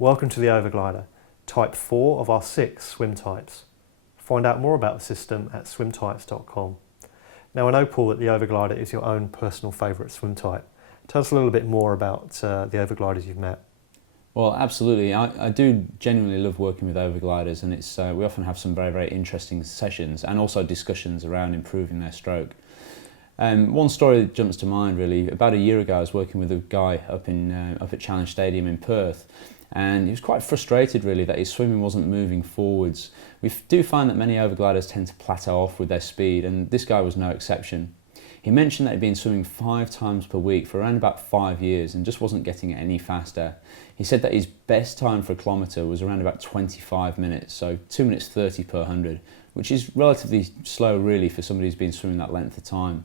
Welcome to the Overglider, type 4 of our 6 swim types. Find out more about the system at swimtypes.com. Now I know, Paul, that the Overglider is your own personal favourite swim type. Tell us a little bit more about the Overgliders you've met. Well, absolutely. I do genuinely love working with overgliders, and we often have some very, very interesting sessions and also discussions around improving their stroke. One story that jumps to mind really, about a year ago I was working with a guy up at Challenge Stadium in Perth, and he was quite frustrated really that his swimming wasn't moving forwards. We do find that many overgliders tend to plateau off with their speed, and this guy was no exception. He mentioned that he'd been swimming 5 times per week for around about 5 years and just wasn't getting it any faster. He said that his best time for a kilometre was around about 25 minutes, so 2 minutes 30 per 100, which is relatively slow really for somebody who's been swimming that length of time.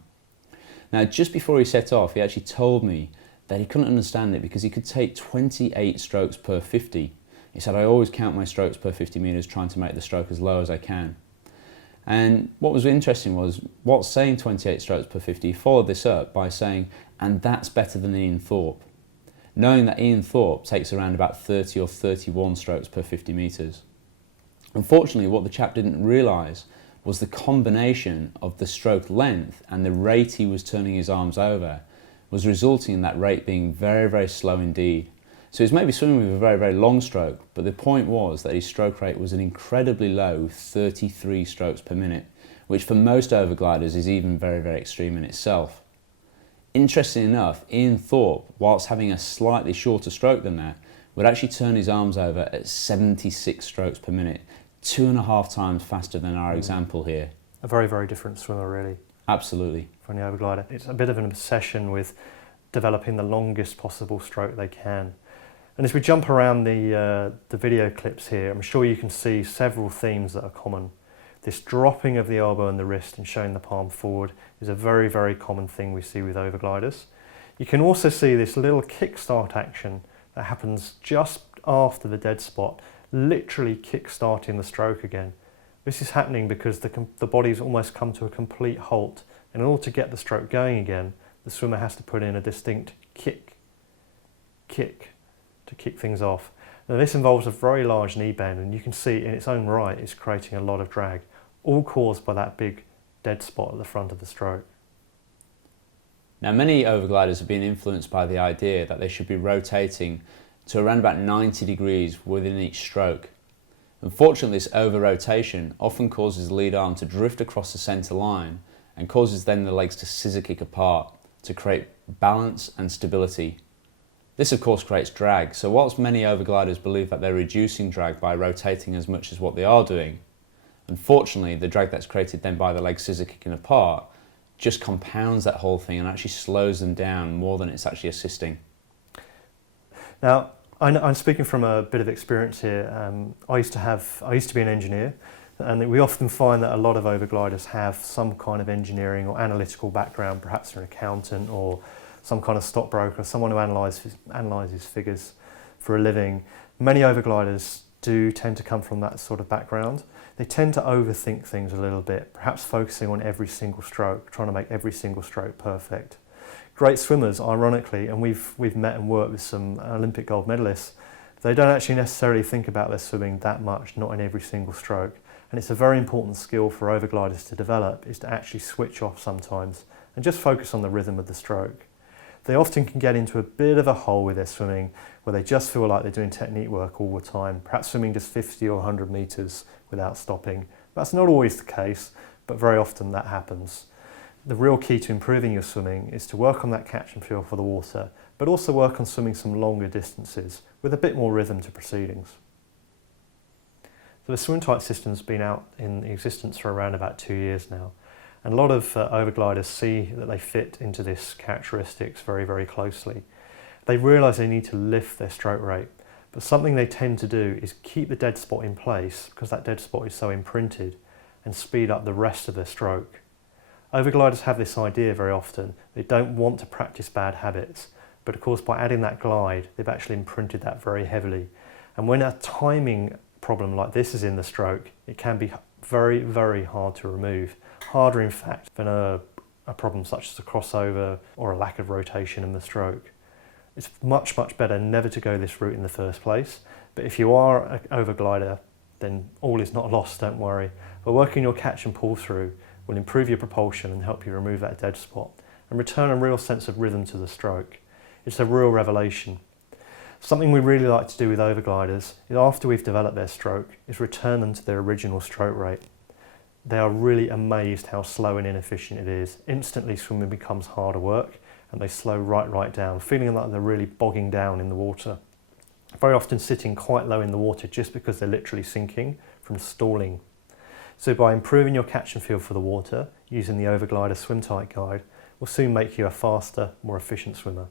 Now, just before he set off, he actually told me that he couldn't understand it because he could take 28 strokes per 50. He said, I always count my strokes per 50 metres trying to make the stroke as low as I can. And what was interesting was, whilst saying 28 strokes per 50, he followed this up by saying, and that's better than Ian Thorpe, knowing that Ian Thorpe takes around about 30 or 31 strokes per 50 metres. Unfortunately, what the chap didn't realise was the combination of the stroke length and the rate he was turning his arms over was resulting in that rate being very, very slow indeed. So he was maybe swimming with a very, very long stroke, but the point was that his stroke rate was an incredibly low 33 strokes per minute, which for most overgliders is even very, very extreme in itself. Interestingly enough, Ian Thorpe, whilst having a slightly shorter stroke than that, would actually turn his arms over at 76 strokes per minute, 2.5 times faster than our example here. A very, very different swimmer really. Absolutely. From the Overglider. It's a bit of an obsession with developing the longest possible stroke they can. And as we jump around the video clips here, I'm sure you can see several themes that are common. This dropping of the elbow and the wrist and showing the palm forward is a very, very common thing we see with overgliders. You can also see this little kickstart action that happens just after the dead spot, literally kick-starting the stroke again. This is happening because the body's almost come to a complete halt, and in order to get the stroke going again, the swimmer has to put in a distinct kick, to kick things off. Now this involves a very large knee bend, and you can see in its own right it's creating a lot of drag, all caused by that big dead spot at the front of the stroke. Now many overgliders have been influenced by the idea that they should be rotating to around about 90 degrees within each stroke. Unfortunately, this over-rotation often causes the lead arm to drift across the centre line and causes then the legs to scissor kick apart to create balance and stability. This of course creates drag, so whilst many overgliders believe that they're reducing drag by rotating as much as what they are doing, unfortunately the drag that's created then by the legs scissor kicking apart just compounds that whole thing and actually slows them down more than it's actually assisting. Now, I'm speaking from a bit of experience here. I used to be an engineer, and we often find that a lot of overgliders have some kind of engineering or analytical background. Perhaps they're an accountant or some kind of stockbroker, someone who analyses figures for a living. Many overgliders do tend to come from that sort of background. They tend to overthink things a little bit, perhaps focusing on every single stroke, trying to make every single stroke perfect. Great swimmers, ironically, and we've met and worked with some Olympic gold medalists, they don't actually necessarily think about their swimming that much, not in every single stroke. And it's a very important skill for overgliders to develop, is to actually switch off sometimes and just focus on the rhythm of the stroke. They often can get into a bit of a hole with their swimming where they just feel like they're doing technique work all the time, perhaps swimming just 50 or 100 metres without stopping. That's not always the case, but very often that happens. The real key to improving your swimming is to work on that catch and feel for the water, but also work on swimming some longer distances with a bit more rhythm to proceedings. So the swim type system's been out in existence for around about 2 years now. And a lot of overgliders see that they fit into this characteristics very, very closely. They realise they need to lift their stroke rate, but something they tend to do is keep the dead spot in place because that dead spot is so imprinted, and speed up the rest of their stroke. Overgliders have this idea very often. They don't want to practice bad habits, but of course by adding that glide, they've actually imprinted that very heavily. And when a timing problem like this is in the stroke, it can be very, very hard to remove. Harder in fact than a problem such as a crossover or a lack of rotation in the stroke. It's much, much better never to go this route in the first place. But if you are an overglider, then all is not lost, don't worry. But working your catch and pull through will improve your propulsion and help you remove that dead spot and return a real sense of rhythm to the stroke. It's a real revelation. Something we really like to do with overgliders is, after we've developed their stroke, is return them to their original stroke rate. They are really amazed how slow and inefficient it is. Instantly swimming becomes harder work and they slow right down, feeling like they're really bogging down in the water. Very often sitting quite low in the water just because they're literally sinking from stalling. So by improving your catch and feel for the water, using the Overglider Swim Tight Guide, will soon make you a faster, more efficient swimmer.